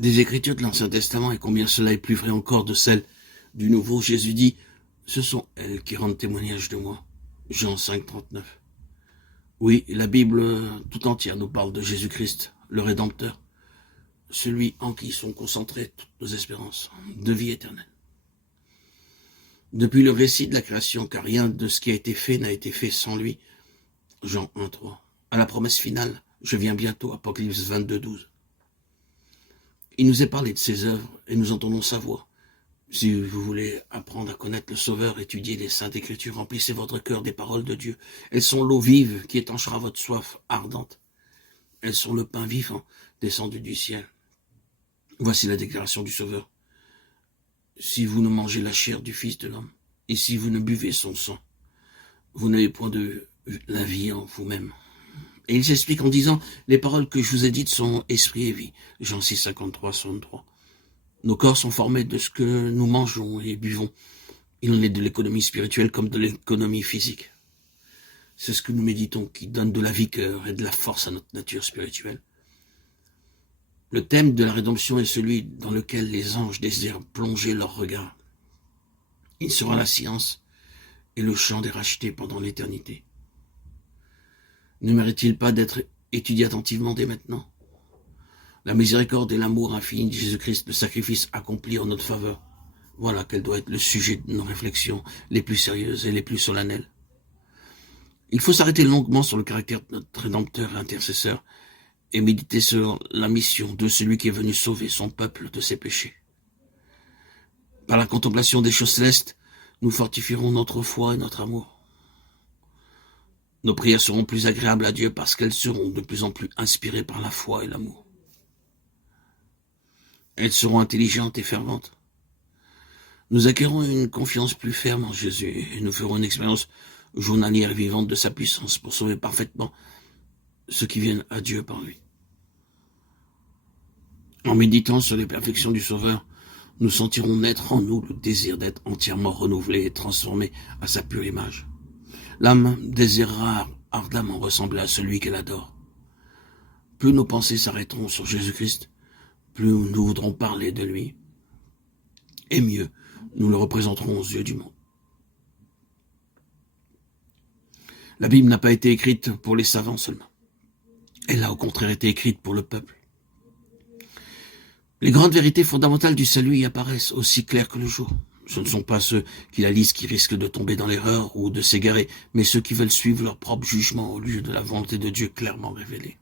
des Écritures de l'Ancien Testament, et combien cela est plus vrai encore de celles du Nouveau. Jésus dit, ce sont elles qui rendent témoignage de moi. Jean 5, 39. Oui, la Bible tout entière nous parle de Jésus-Christ, le Rédempteur, celui en qui sont concentrées toutes nos espérances de vie éternelle. Depuis le récit de la création, car rien de ce qui a été fait n'a été fait sans lui. Jean 1, 3. À la promesse finale, je viens bientôt, Apocalypse 22, 12. Il nous est parlé de ses œuvres et nous entendons sa voix. Si vous voulez apprendre à connaître le Sauveur, étudiez les Saintes Écritures, remplissez votre cœur des paroles de Dieu. Elles sont l'eau vive qui étanchera votre soif ardente. Elles sont le pain vivant descendu du ciel. Voici la déclaration du Sauveur. Si vous ne mangez la chair du Fils de l'homme, et si vous ne buvez son sang, vous n'avez point de la vie en vous-même. Et il s'explique en disant, les paroles que je vous ai dites sont esprit et vie. Jean 6, 53, 63. Nos corps sont formés de ce que nous mangeons et buvons. Il en est de l'économie spirituelle comme de l'économie physique. C'est ce que nous méditons qui donne de la vigueur et de la force à notre nature spirituelle. Le thème de la rédemption est celui dans lequel les anges désirent plonger leur regard. Il sera la science et le chant des rachetés pendant l'éternité. Ne mérite-t-il pas d'être étudié attentivement dès maintenant? La miséricorde et l'amour infini de Jésus-Christ, le sacrifice accompli en notre faveur. Voilà quel doit être le sujet de nos réflexions les plus sérieuses et les plus solennelles. Il faut s'arrêter longuement sur le caractère de notre Rédempteur et intercesseur et méditer sur la mission de celui qui est venu sauver son peuple de ses péchés. Par la contemplation des choses célestes, nous fortifierons notre foi et notre amour. Nos prières seront plus agréables à Dieu parce qu'elles seront de plus en plus inspirées par la foi et l'amour. Elles seront intelligentes et ferventes. Nous acquérons une confiance plus ferme en Jésus et nous ferons une expérience journalière et vivante de sa puissance pour sauver parfaitement ceux qui viennent à Dieu par lui. En méditant sur les perfections du Sauveur, nous sentirons naître en nous le désir d'être entièrement renouvelé et transformé à sa pure image. L'âme désirera ardemment ressembler à celui qu'elle adore. Plus nos pensées s'arrêteront sur Jésus-Christ, plus nous voudrons parler de lui, et mieux nous le représenterons aux yeux du monde. La Bible n'a pas été écrite pour les savants seulement. Elle a au contraire été écrite pour le peuple. Les grandes vérités fondamentales du salut y apparaissent aussi claires que le jour. Ce ne sont pas ceux qui la lisent qui risquent de tomber dans l'erreur ou de s'égarer, mais ceux qui veulent suivre leur propre jugement au lieu de la volonté de Dieu clairement révélée.